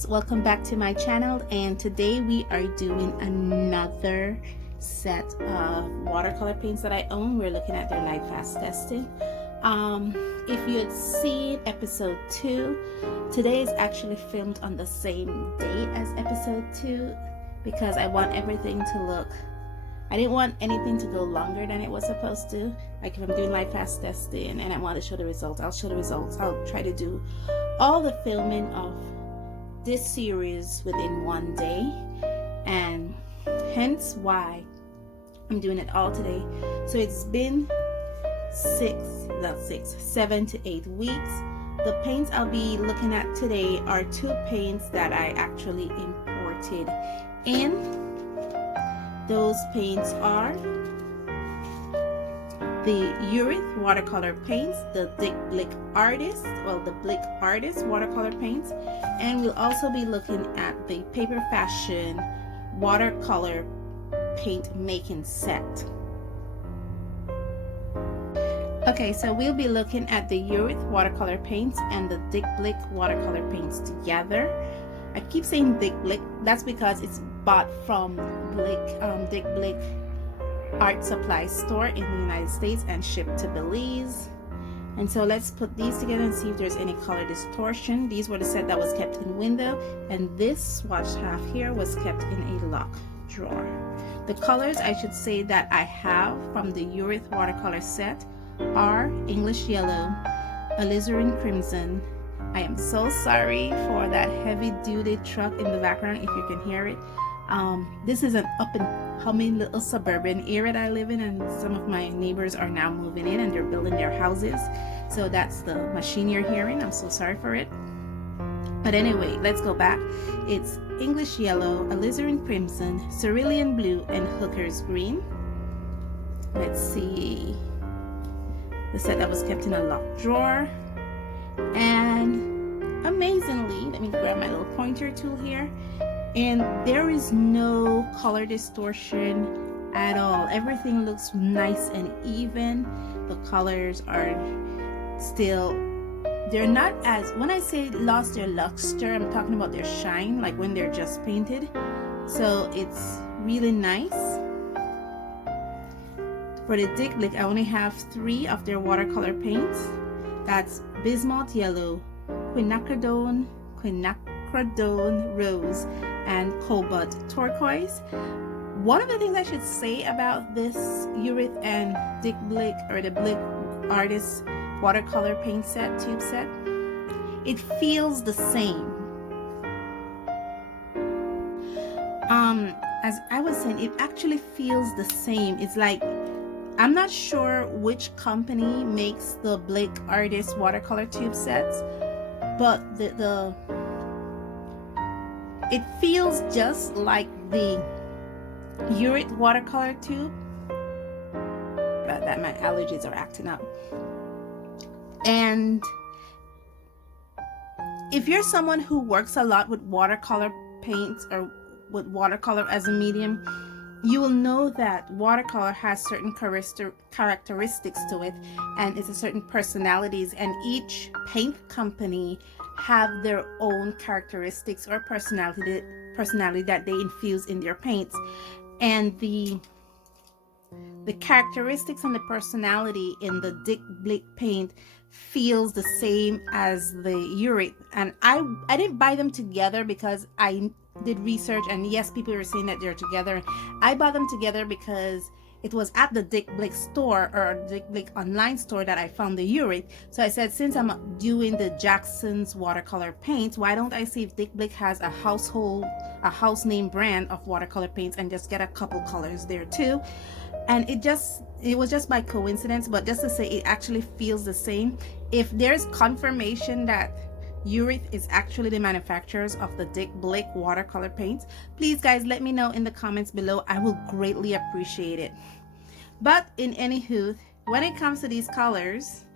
friends, welcome back to my channel, and today we are doing another set of watercolor paints that I own. We're looking at their Lightfast testing. If you had seen episode 2, today is actually filmed on the same day as episode 2 because I want everything to look, I didn't want anything to go longer than it was supposed to. Like if I'm doing Lightfast testing and I want to show the results, I'll show the results. I'll try to do all the filming of this series within one day, and hence why I'm doing it all today. So it's been 7 to 8 weeks. The paints I'll be looking at today are 2 paints that I actually imported in. Those paints are the Utrecht watercolor paints, the Blick Artist, the Blick Artist watercolor paints, and we'll also be looking at the Paper Fashion watercolor paint making set. Okay, so we'll be looking at the Utrecht watercolor paints and the Blick watercolor paints together. I keep saying Blick, that's because it's bought from Blick art supply store in the United States and shipped to Belize. And so let's put these together and see if there's any color distortion. These were the set that was kept in window, and this swatch half here was kept in a lock drawer. The colors I should say that I have from the Utrecht watercolor set are English yellow, alizarin crimson. I am so sorry for that heavy duty truck in the background if you can hear it. This is an up and coming little suburban area that I live in, and some of my neighbors are now moving in and they're building their houses. So that's the machine you're hearing. I'm so sorry for it. But anyway, let's go back. It's English yellow, alizarin crimson, cerulean blue, and hooker's green. Let's see. The set that was kept in a locked drawer. And amazingly, let me grab my little pointer tool here, and there is no color distortion at all. Everything looks nice and even. The colors are still, they're not as, when I say lost their luster, I'm talking about their shine, like when they're just painted. So it's really nice. For the Blick, I only have 3 of their watercolor paints. That's bismuth yellow, quinacridone rose, and cobalt turquoise. One of the things I should say about this Utrecht and Blick, or the Blick Artist watercolor paint set, tube set, it feels the same. As I was saying, it actually feels the same. It's like, I'm not sure which company makes the Blick Artist watercolor tube sets, but it feels just like the Utrecht watercolor tube. But that my allergies are acting up. And if you're someone who works a lot with watercolor paints or with watercolor as a medium, you will know that watercolor has certain characteristics to it, and it's a certain personalities, and each paint company have their own characteristics or personality that they infuse in their paints. And the characteristics and the personality in the Blick paint feels the same as the Utrecht. And I didn't buy them together because I did research, and yes, people were saying that they're together. I bought them together because it was at the Blick store, or Blick online store, that I found the Utrecht. So I said, since I'm doing the Jackson's watercolor paints, why don't I see if Blick has a house name brand of watercolor paints and just get a couple colors there too. And it was just by coincidence, but just to say, it actually feels the same. If there's confirmation that Utrecht is actually the manufacturers of the Blick watercolor paints, please guys, let me know in the comments below. I will greatly appreciate it. But in any hoot, when it comes to these colors,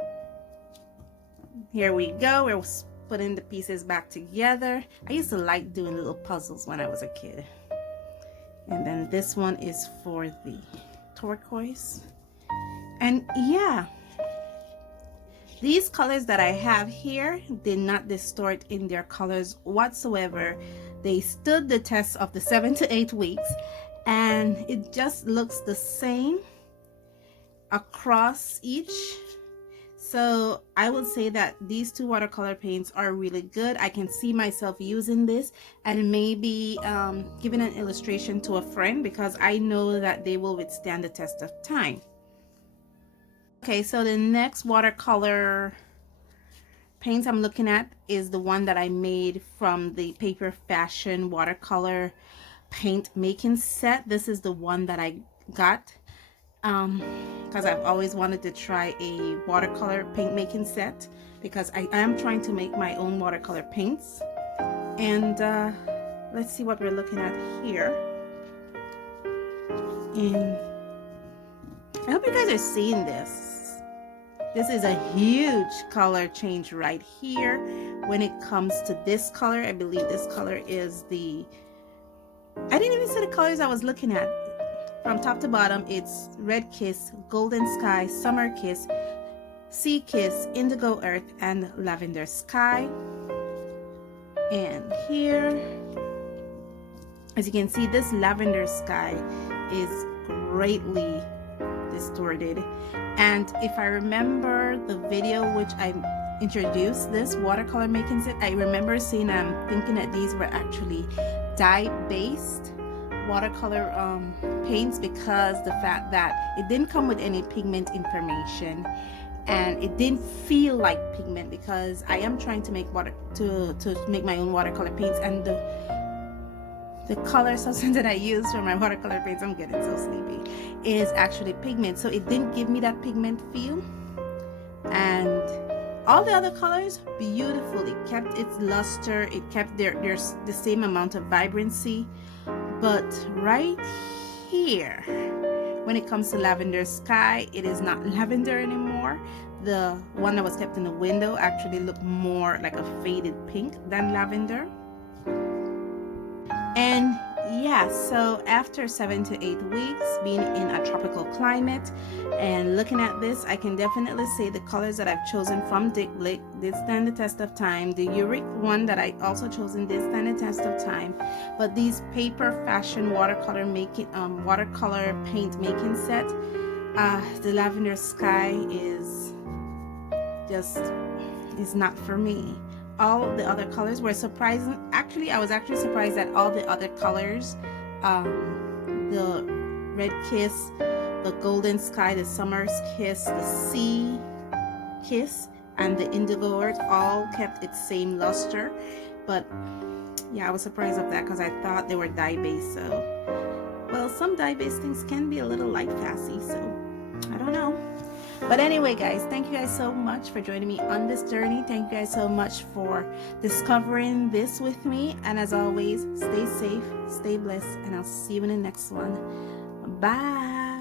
here we go. We're putting the pieces back together. I used to like doing little puzzles when I was a kid. And then this one is for the turquoise. And yeah, These colors that I have here did not distort in their colors whatsoever. They stood the test of the 7 to 8 weeks, and it just looks the same across each. So I would say that these two watercolor paints are really good. I can see myself using this and maybe giving an illustration to a friend, because I know that they will withstand the test of time. Okay, so the next watercolor paint I'm looking at is the one that I made from the Paper Fashion watercolor paint making set. This is the one that I got because I've always wanted to try a watercolor paint making set, because I am trying to make my own watercolor paints. And let's see what we're looking at here. And I hope you guys are seeing this. This is a huge color change right here. When it comes to this color, I believe this color is the, I didn't even see the colors I was looking at. From top to bottom, it's Red Kiss, Golden Sky, Summer Kiss, Sea Kiss, Indigo Earth, and Lavender Sky. And here, as you can see, this Lavender Sky is greatly distorted. And if I remember the video which I introduced this watercolor making set, I remember saying thinking that these were actually dye-based watercolor paints, because the fact that it didn't come with any pigment information and it didn't feel like pigment, because I am trying to make to make my own watercolor paints, and the color substance that I use for my watercolor paints, I'm getting so sleepy, is actually pigment. So it didn't give me that pigment feel. And all the other colors, beautiful. It kept its luster, it kept there's the same amount of vibrancy. But right here, when it comes to Lavender Sky, it is not lavender anymore. The one that was kept in the window actually looked more like a faded pink than lavender. And yeah, so after 7 to 8 weeks being in a tropical climate and looking at this, I can definitely say the colors that I've chosen from Dick Blick did stand the test of time. The Utrecht one that I also chosen did stand the test of time. But these Paper Fashion watercolor paint making set, the Lavender Sky is not for me. All the other colors were surprising. Actually, I was actually surprised that all the other colors, the Red Kiss, the Golden Sky, the Summer's Kiss, the Sea Kiss, and the Indigo Earth all kept its same luster. But yeah, I was surprised of that, because I thought they were dye-based. So, well, some dye-based things can be a little Lightfasty, so I don't know. But anyway, guys, thank you guys so much for joining me on this journey. Thank you guys so much for discovering this with me. And as always, stay safe, stay blessed, and I'll see you in the next one. Bye.